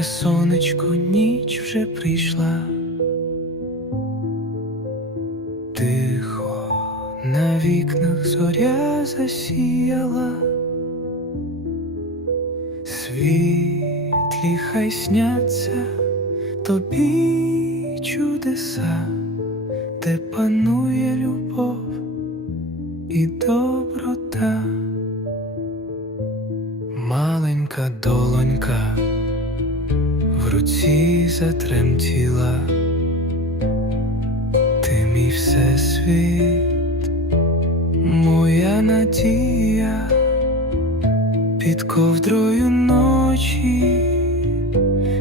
Моє сонечко, ніч вже прийшла. Тихо на вікнах зоря засіяла, світлі хай сняться тобі чудеса, де панує любов і доброта. Маленька долонька руці затремтіла, ти мій всесвіт, моя надія. Під ковдрою ночі,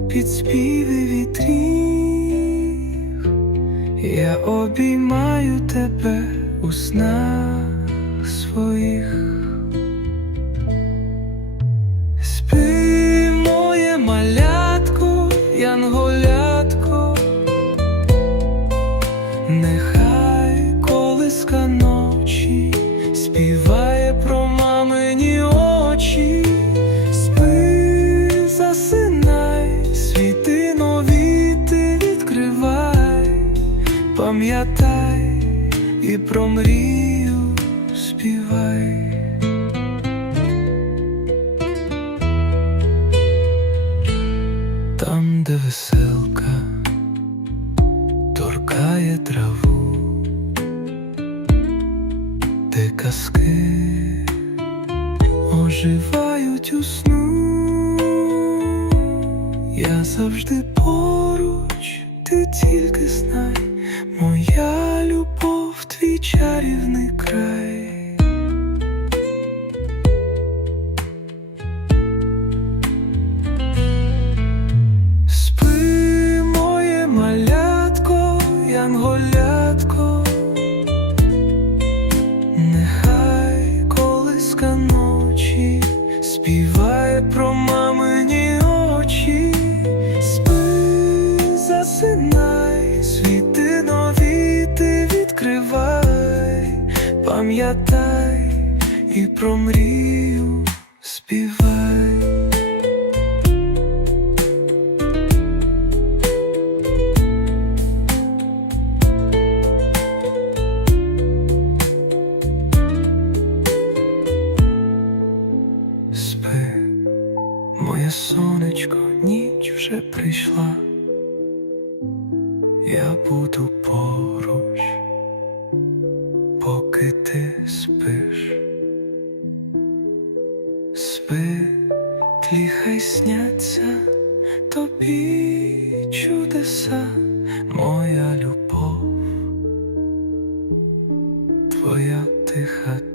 під співи вітрів, я обіймаю тебе у снах нехай колиска ночі співає про мамині очі, спи, засинай, світи ти відкривай, пам'ятай і про мрію співай. Там, де веселка торкає траву, де казки оживають у сну, я завжди поруч, ти тільки знай, моя янголятко, нехай колиска ночі співає про мамині очі, спи, засинай, світи нові ти відкривай, пам'ятай і про мрію співай. Сонечко, ніч вже прийшла, я буду поруч, поки ти спиш. Спи, хай сняться тобі чудеса, моя любов, твоя тиха.